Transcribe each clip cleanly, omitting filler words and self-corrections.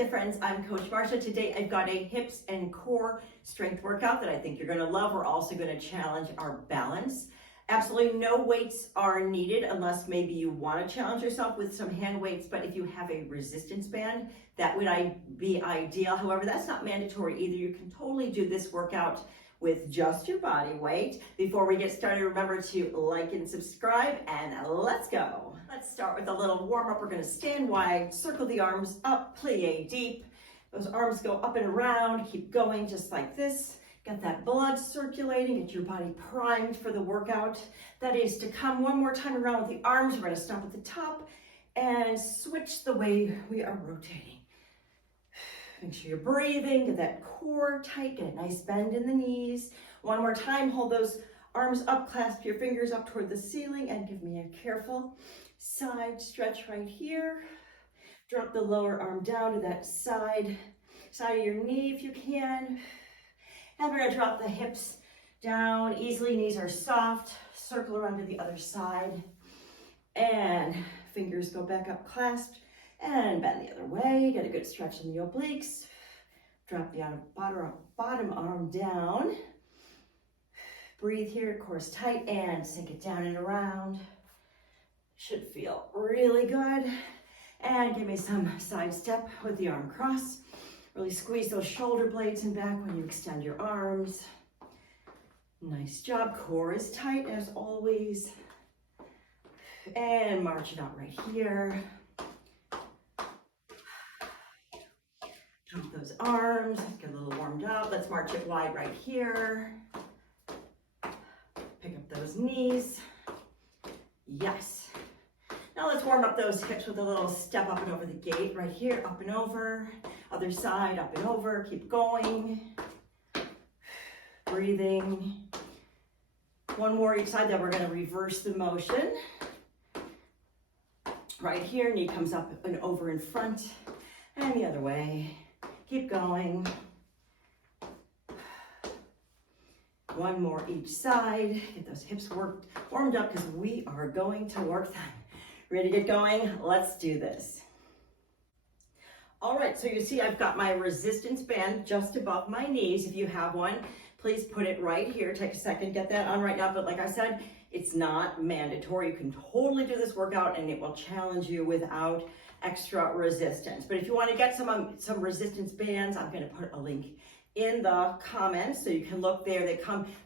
there friends, I'm Coach Marsha. Today I've got a hips and core strength workout that I think you're gonna love. We're also gonna challenge our balance. Absolutely no weights are needed unless maybe you wanna challenge yourself with some hand weights, but if you have a resistance band, that would be ideal. However, that's not mandatory either. You can totally do this workout with just your body weight. Before we get started, remember to like and subscribe, and let's go. Let's start with a little warm up. We're gonna stand wide, circle the arms up, plie deep. Those arms go up and around, keep going just like this. Get that blood circulating, get your body primed for the workout. That is to come. One more time around with the arms. We're gonna stop at the top and switch the way we are rotating. Make sure you're breathing, get that core tight, get a nice bend in the knees. One more time, hold those arms up, clasp your fingers up toward the ceiling, and give me a careful side stretch right here. Drop the lower arm down to that side of your knee if you can. And we're gonna drop the hips down easily, knees are soft. Circle around to the other side. And fingers go back up, clasped. And bend the other way, get a good stretch in the obliques. Drop the bottom arm down. Breathe here, core's tight, and sink it down and around. Should feel really good. And give me some side step with the arm cross. Really squeeze those shoulder blades in back when you extend your arms. Nice job, core is tight as always. And march it out right here. Drop those arms, get a little warmed up. Let's march it wide right here. Pick up those knees. Yes. Now let's warm up those hips with a little step up and over the gate right here, up and over. Other side, up and over, keep going. Breathing. One more each side, then we're gonna reverse the motion. Right here, knee comes up and over in front, and the other way. Keep going. One more each side. Get those hips warmed up because we are going to work them. Ready to get going? Let's do this. All right, so you see I've got my resistance band just above my knees. If you have one, please put it right here. Take a second, get that on right now. But like I said, it's not mandatory. You can totally do this workout and it will challenge you without extra resistance. But if you want to get some resistance bands, I'm going to put a link in the comments so you can look there.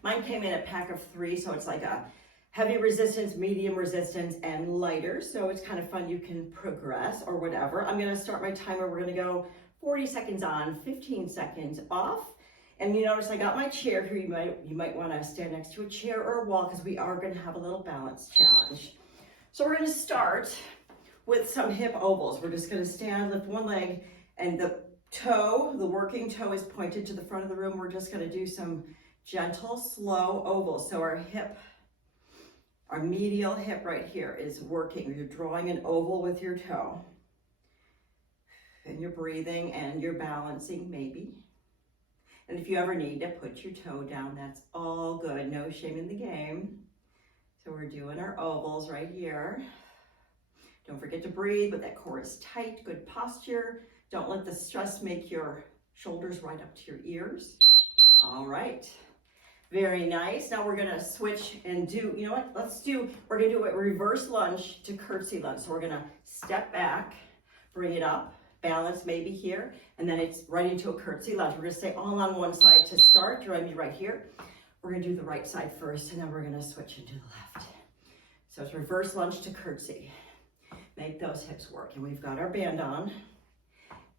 Mine came in a pack of 3, so it's like a heavy resistance, medium resistance, and lighter. So it's kind of fun. You can progress or whatever. I'm going to start my timer. We're going to go 40 seconds on, 15 seconds off. And you notice I got my chair here. You might want to stand next to a chair or a wall because we are going to have a little balance challenge. So we're going to start with some hip ovals. We're just gonna stand, lift one leg, and the working toe is pointed to the front of the room. We're just gonna do some gentle, slow ovals. So our medial hip right here is working. You're drawing an oval with your toe. And you're breathing and you're balancing maybe. And if you ever need to put your toe down, that's all good. No shame in the game. So we're doing our ovals right here. Don't forget to breathe, but that core is tight, good posture. Don't let the stress make your shoulders right up to your ears. All right, very nice. Now we're gonna switch and do, you know what, we're gonna do a reverse lunge to curtsy lunge. So we're gonna step back, bring it up, balance maybe here, and then it's right into a curtsy lunge. We're gonna stay all on one side to start. Join me right here. We're gonna do the right side first, and then we're gonna switch into the left. So it's reverse lunge to curtsy. Make those hips work. And we've got our band on.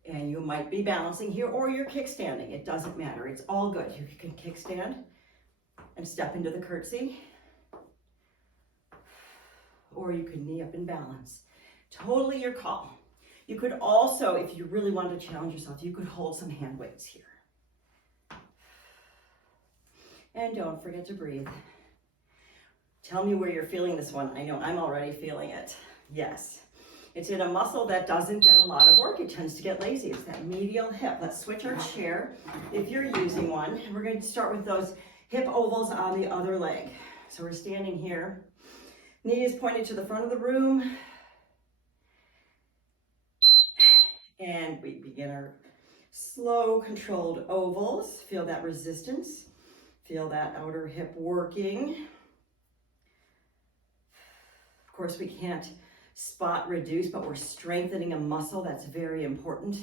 And you might be balancing here or you're kickstanding. It doesn't matter. It's all good. You can kickstand and step into the curtsy. Or you can knee up and balance. Totally your call. You could also, if you really want to challenge yourself, you could hold some hand weights here. And don't forget to breathe. Tell me where you're feeling this one. I know I'm already feeling it. Yes. It's in a muscle that doesn't get a lot of work. It tends to get lazy. It's that medial hip. Let's switch our chair if you're using one. And we're going to start with those hip ovals on the other leg. So we're standing here. Knee is pointed to the front of the room. And we begin our slow, controlled ovals. Feel that resistance. Feel that outer hip working. Of course, we can't spot reduce, but we're strengthening a muscle. That's very important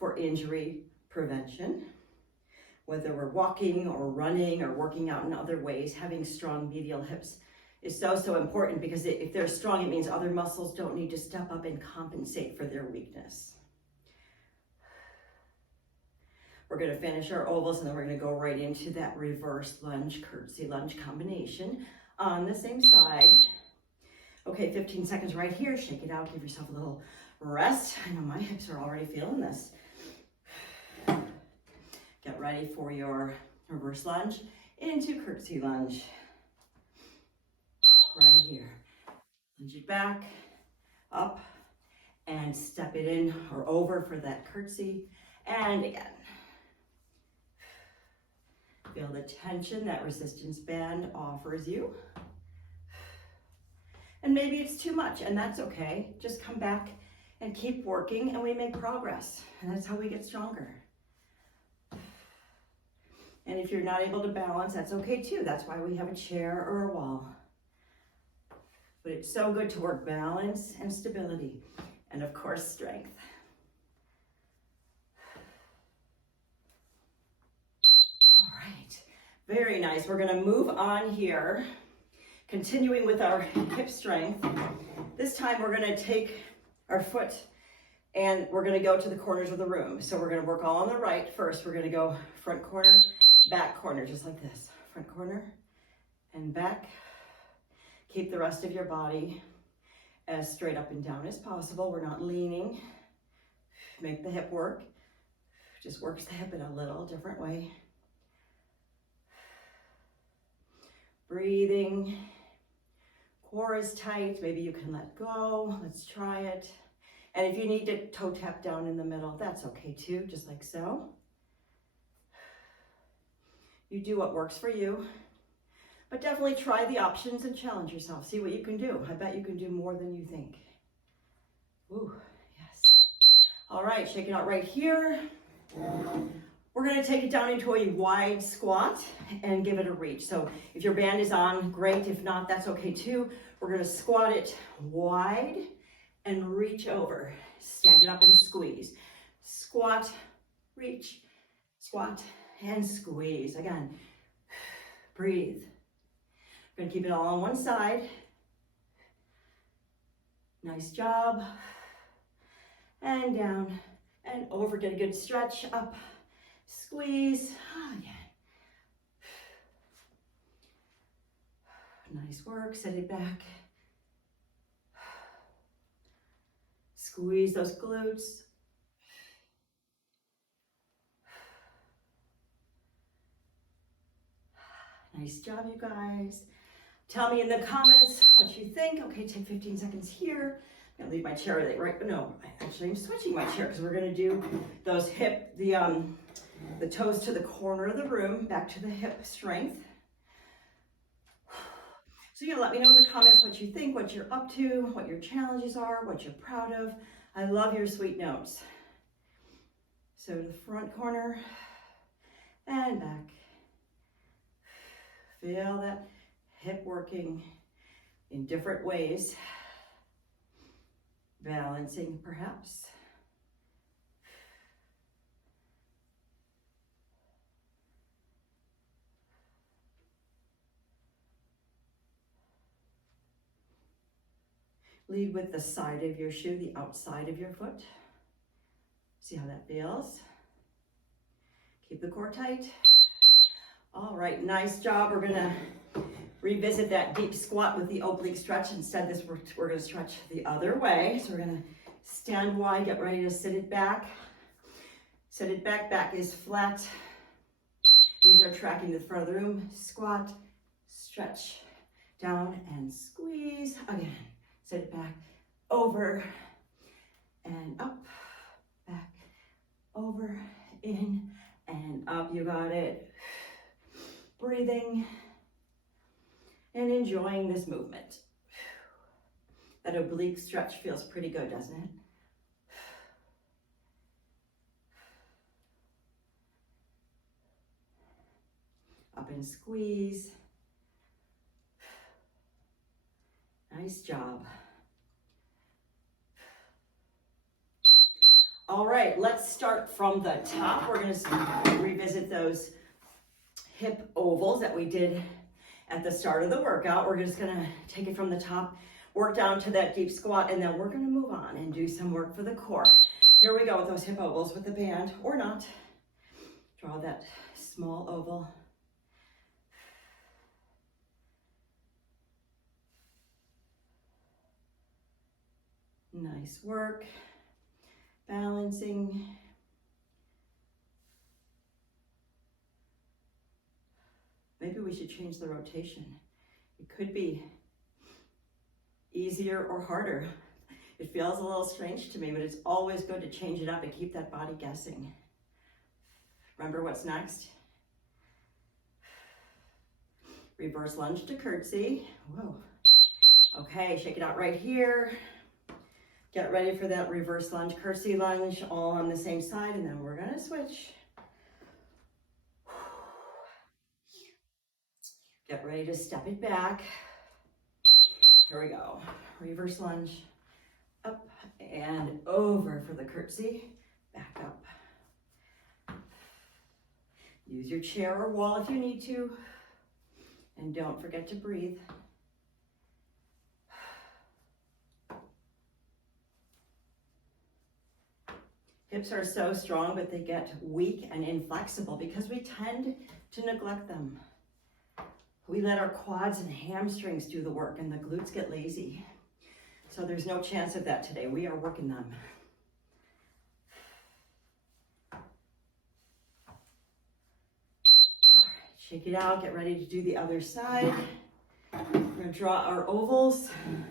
for injury prevention. Whether we're walking or running or working out in other ways, having strong medial hips is so, so important, because if they're strong, it means other muscles don't need to step up and compensate for their weakness. We're going to finish our ovals, and then we're going to go right into that reverse lunge, curtsy lunge combination on the same side. Okay, 15 seconds right here. Shake it out. Give yourself a little rest. I know my hips are already feeling this. Get ready for your reverse lunge into curtsy lunge. Right here. Lunge it back, up, and step it in or over for that curtsy. And again. Feel the tension that resistance band offers you. And maybe it's too much, and that's okay. Just come back and keep working, and we make progress. And that's how we get stronger. And if you're not able to balance, that's okay too. That's why we have a chair or a wall. But it's so good to work balance and stability, and of course, strength. All right, very nice. We're gonna move on here, continuing with our hip strength. This time we're gonna take our foot and we're gonna go to the corners of the room. So we're gonna work all on the right first. We're gonna go front corner, back corner, just like this. Front corner and back. Keep the rest of your body as straight up and down as possible. We're not leaning. Make the hip work. Just works the hip in a little different way. Breathing. Core is tight. Maybe you can let go. Let's try it. And if you need to toe tap down in the middle, that's okay too, just like so. You do what works for you. But definitely try the options and challenge yourself. See what you can do. I bet you can do more than you think. Ooh, yes. All right, shake it out right here. We're gonna take it down into a wide squat and give it a reach. So if your band is on, great. If not, that's okay too. We're gonna squat it wide and reach over. Stand it up and squeeze. Squat, reach, squat, and squeeze. Again, breathe. We're gonna keep it all on one side. Nice job. And down and over. Get a good stretch. Up, squeeze. Again. Nice work. Set it back. Squeeze those glutes. Nice job, you guys. Tell me in the comments what you think. Okay, take 15 seconds here. I'm gonna leave my chair right, no, actually I'm switching my chair because we're gonna do those hip, the toes to the corner of the room, back to the hip strength. So you let me know in the comments what you think, what you're up to, what your challenges are, what you're proud of. I love your sweet notes. So to the front corner and back. Feel that hip working in different ways. Balancing perhaps. Lead with the side of your shoe, the outside of your foot. See how that feels. Keep the core tight. All right, nice job. We're gonna revisit that deep squat with the oblique stretch. Instead, we're gonna stretch the other way. So we're gonna stand wide, get ready to sit it back. Sit it back, back is flat. Knees are tracking the front of the room. Squat, stretch, down and squeeze. Again, sit it back, over and up, back, over, in and up. You got it. Breathing and enjoying this movement. That oblique stretch feels pretty good, doesn't it? and squeeze. Nice job. All right, let's start from the top. We're gonna revisit those hip ovals that we did at the start of the workout. We're just gonna take it from the top, work down to that deep squat, and then we're gonna move on and do some work for the core. Here we go with those hip ovals with the band, or not. Draw that small oval. Nice work. Balancing. Maybe we should change the rotation. It could be easier or harder. It feels a little strange to me, but it's always good to change it up and keep that body guessing. Remember what's next? Reverse lunge to curtsy. Whoa. Okay, shake it out right here. Get ready for that reverse lunge, curtsy lunge, all on the same side, and then we're gonna switch. Get ready to step it back. Here we go. Reverse lunge, up and over for the curtsy, back up. Use your chair or wall if you need to, and don't forget to breathe. Hips are so strong, but they get weak and inflexible because we tend to neglect them. We let our quads and hamstrings do the work and the glutes get lazy. So there's no chance of that today. We are working them. All right, shake it out. Get ready to do the other side. We're going to draw our ovals. And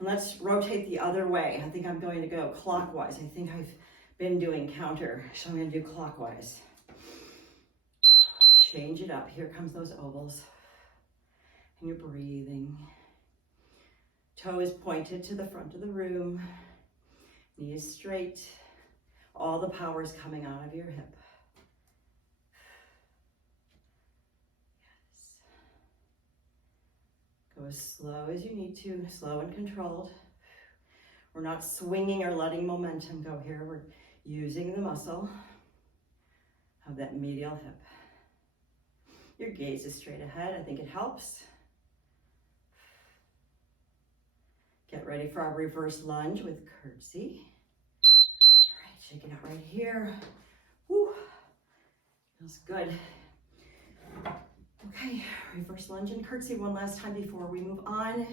let's rotate the other way. I think I'm going to go clockwise. I think I've been doing counter, so I'm going to do clockwise. Change it up. Here comes those ovals. And you're breathing. Toe is pointed to the front of the room. Knee is straight. All the power is coming out of your hip. Yes. Go as slow as you need to, slow and controlled. We're not swinging or letting momentum go here. We're using the muscle of that medial hip. Your gaze is straight ahead. I think it helps. Get ready for our reverse lunge with curtsy. All right, shake it out right here. Woo, feels good. Okay, reverse lunge and curtsy one last time before we move on.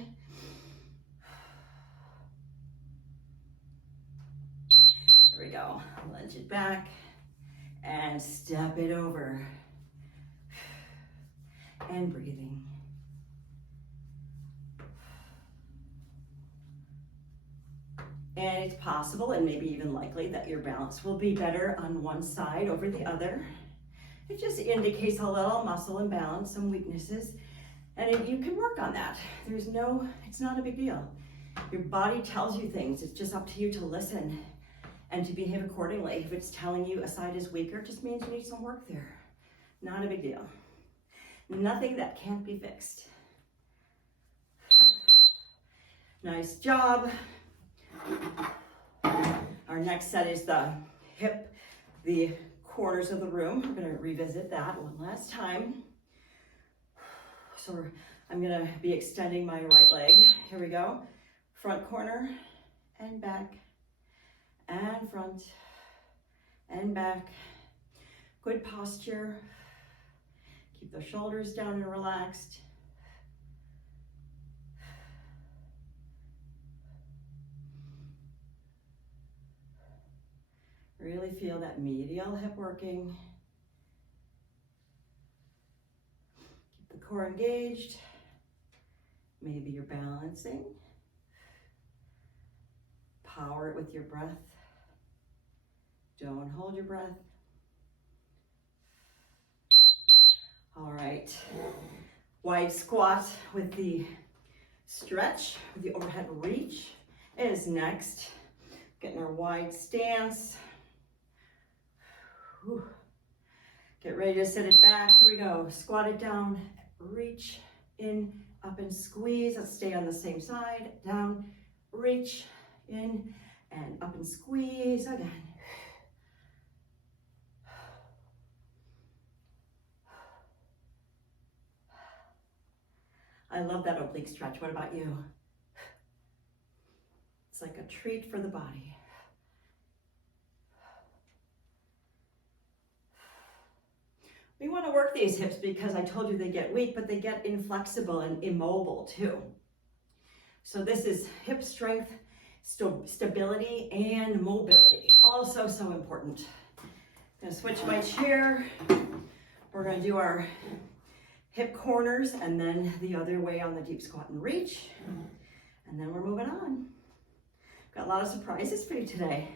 There we go. Lunge it back and step it over. And breathing. And it's possible and maybe even likely that your balance will be better on one side over the other. It just indicates a little muscle imbalance, some weaknesses, and you can work on that. It's not a big deal. Your body tells you things. It's just up to you to listen and to behave accordingly. If it's telling you a side is weaker, it just means you need some work there. Not a big deal. Nothing that can't be fixed. Nice job. Our next set is the corners of the room. We're going to revisit that one last time. So I'm going to be extending my right leg. Here we go. Front corner and back and front and back. Good posture. Keep the shoulders down and relaxed. Really feel that medial hip working. Keep the core engaged. Maybe you're balancing. Power it with your breath. Don't hold your breath. All right. Wide squat with the stretch, with the overhead reach is next. Getting our wide stance. Whew. Get ready to sit it back. Here we go. Squat it down, reach in, up and squeeze. Let's stay on the same side. Down, reach in and up and squeeze again. I love that oblique stretch. What about you? It's like a treat for the body. We want to work these hips because I told you they get weak, but they get inflexible and immobile too. So this is hip strength, stability, and mobility. Also so important. I'm going to switch my chair. We're going to do our hip corners and then the other way on the deep squat and reach. And then we're moving on. Got a lot of surprises for you today.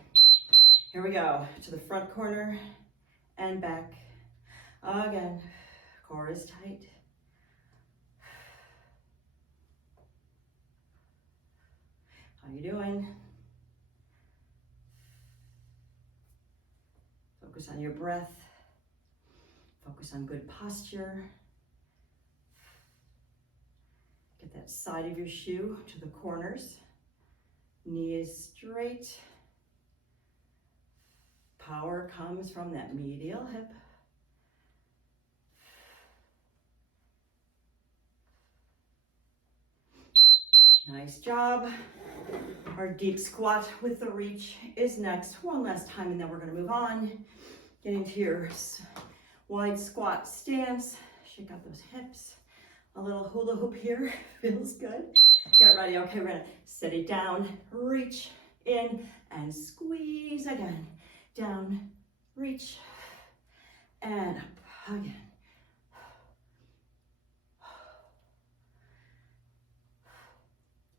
Here we go. To the front corner and back. Again, core is tight. How you doing? Focus on your breath. Focus on good posture. Get that side of your shoe to the corners. Knee is straight. Power comes from that medial hip. Nice job. Our deep squat with the reach is next. One last time and then we're going to move on. Get into your wide squat stance. Shake out those hips. A little hula hoop here. Feels good. Get ready. Okay, we're going to sit it down, reach in and squeeze again. Down, reach and up again.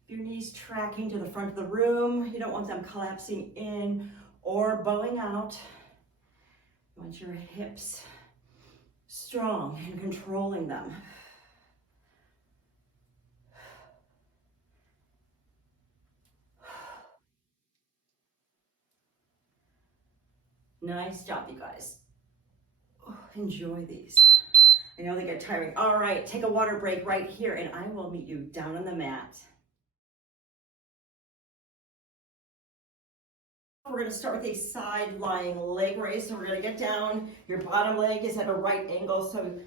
Your knees tracking to the front of the room. You don't want them collapsing in or bowing out. You want your hips strong and controlling them. Nice job, you guys. Enjoy these. I know they get tiring. All right, take a water break right here and I will meet you down on the mat. We're going to start with a side lying leg raise. So we're going to get down. Your bottom leg is at a right angle so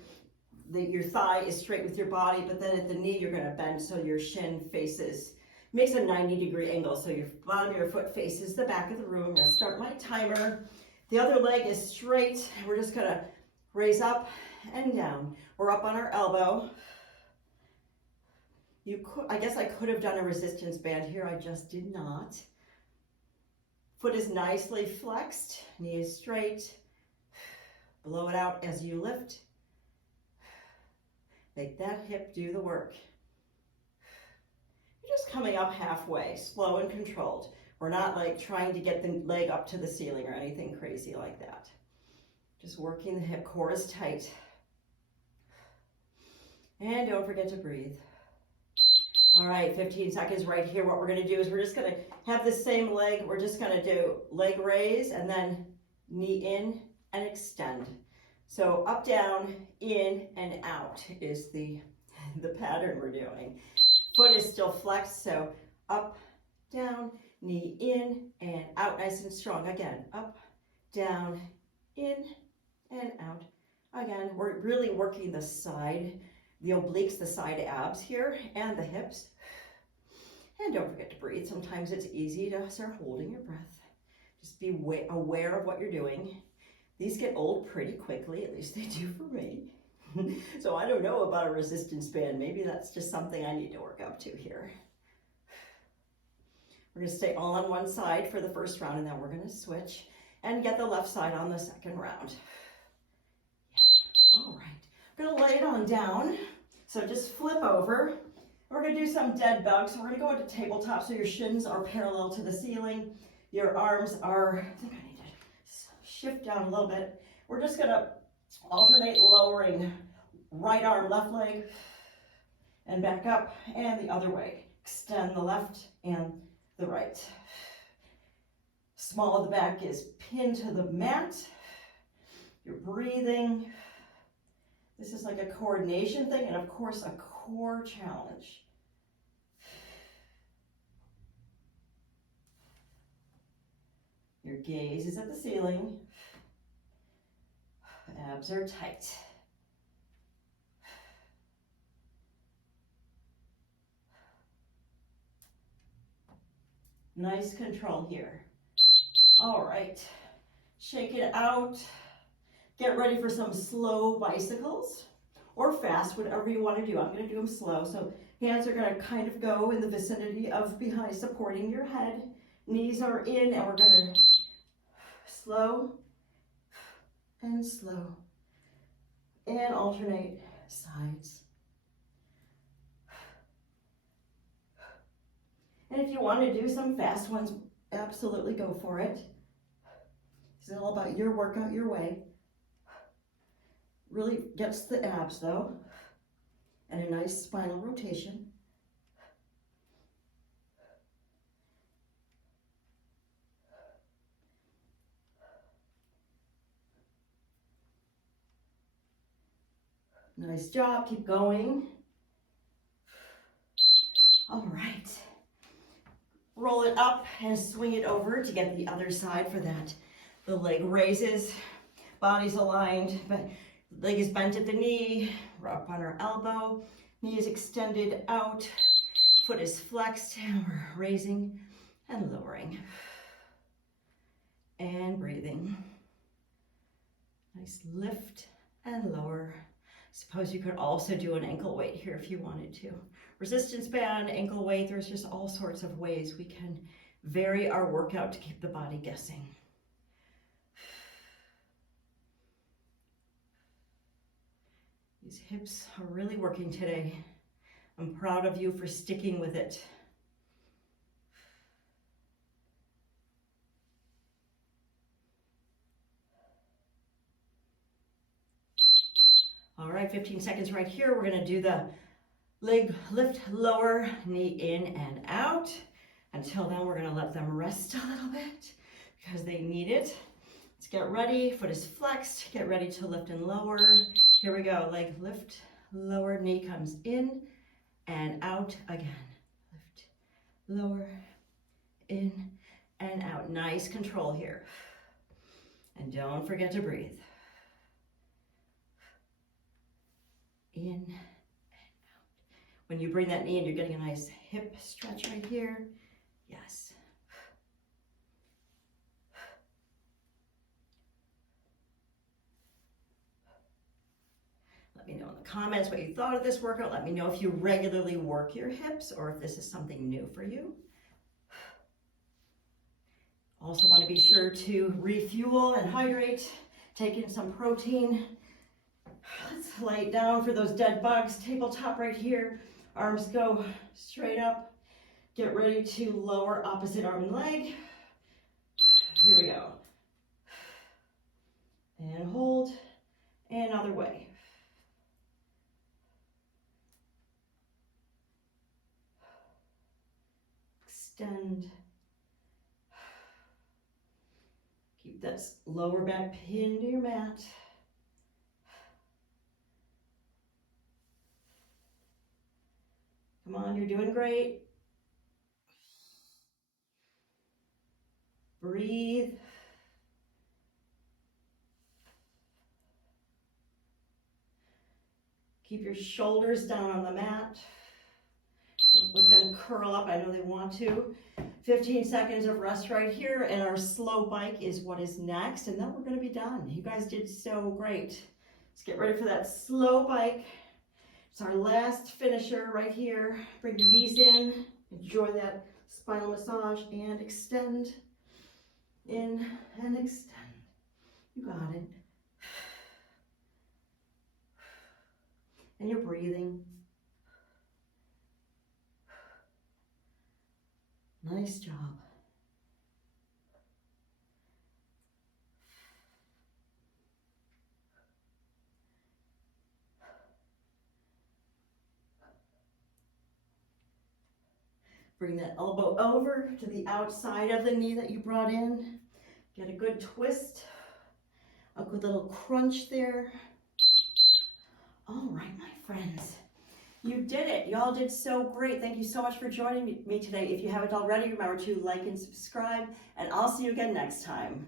that your thigh is straight with your body, but then at the knee you're going to bend so your shin faces, makes a 90-degree angle. So your bottom of your foot faces the back of the room. I'm going to start my timer. The other leg is straight. We're just going to raise up and down. We're up on our elbow. I guess I could have done a resistance band here. I just did not. Foot is nicely flexed, knee is straight. Blow it out as you lift. Make that hip do the work. You're just coming up halfway, slow and controlled. We're not like trying to get the leg up to the ceiling or anything crazy like that. Just working the hip, core is tight. And don't forget to breathe. All right, 15 seconds right here. What we're going to do is we're just going to have the same leg. We're just going to do leg raise and then knee in and extend. So up, down, in, and out is the pattern we're doing. Foot is still flexed, so up, down, knee in, and out nice and strong. Again, up, down, in, and out. Again, we're really working the side, the obliques, the side abs here, and the hips. And don't forget to breathe. Sometimes it's easy to start holding your breath. Just be aware of what you're doing. These get old pretty quickly, at least they do for me. So I don't know about a resistance band. Maybe that's just something I need to work up to here. We're going to stay all on one side for the first round, and then we're going to switch and get the left side on the second round. Yeah. All right. We're going to lay it on down. So just flip over. We're going to do some dead bug. So we're going to go into tabletop so your shins are parallel to the ceiling. Your arms are, I think I need to shift down a little bit. We're just going to alternate lowering right arm, left leg, and back up, and the other way. Extend the left and the right. Small of the back is pinned to the mat. You're breathing. This is like a coordination thing and of course a core challenge. Your gaze is at the ceiling. Abs are tight. Nice control here. All right, shake it out. Get ready for some slow bicycles or fast, whatever you want to do. I'm going to do them slow. So hands are going to kind of go in the vicinity of behind, supporting your head. Knees are in, and we're going to slow and slow and alternate sides. And if you want to do some fast ones, absolutely go for it. It's all about your workout, your way. Really gets the abs though, and a nice spinal rotation. Nice job, keep going. All right. Roll it up and swing it over to get the other side for that. The leg raises, body's aligned, but leg is bent at the knee, we're up on our elbow, knee is extended out, foot is flexed, and we're raising and lowering. And breathing. Nice lift and lower. Suppose you could also do an ankle weight here if you wanted to. Resistance band, ankle weight, there's just all sorts of ways we can vary our workout to keep the body guessing. These hips are really working today. I'm proud of you for sticking with it. All right, 15 seconds right here. We're gonna do the leg lift, lower, knee in and out. Until then, we're gonna let them rest a little bit because they need it. Let's get ready. Foot is flexed. Get ready to lift and lower. Here we go. Leg lift, lower, knee comes in and out again. Lift, lower, in and out. Nice control here. And don't forget to breathe. In and out. When you bring that knee in, you're getting a nice hip stretch right here. Yes. Let me know in the comments what you thought of this workout. Let me know if you regularly work your hips or if this is something new for you. Also want to be sure to refuel and hydrate. Take in some protein. Let's lay it down for those dead bugs. Tabletop right here. Arms go straight up. Get ready to lower opposite arm and leg. Here we go. And hold. And other way. Extend. Keep that lower back pinned to your mat. Come on, you're doing great. Breathe. Keep your shoulders down on the mat. Don't let them curl up. I know they want to. 15 seconds of rest right here, and our slow bike is what is next, and then we're going to be done. You guys did so great. Let's get ready for that slow bike. It's our last finisher right here. Bring your knees in. Enjoy that spinal massage and extend. In and extend. You got it. And you're breathing. Nice job. Bring that elbow over to the outside of the knee that you brought in. Get a good twist A good little crunch there. All right, my friends. You did it. Y'all did so great. Thank you so much for joining me today. If you haven't already, remember to like and subscribe, and I'll see you again next time.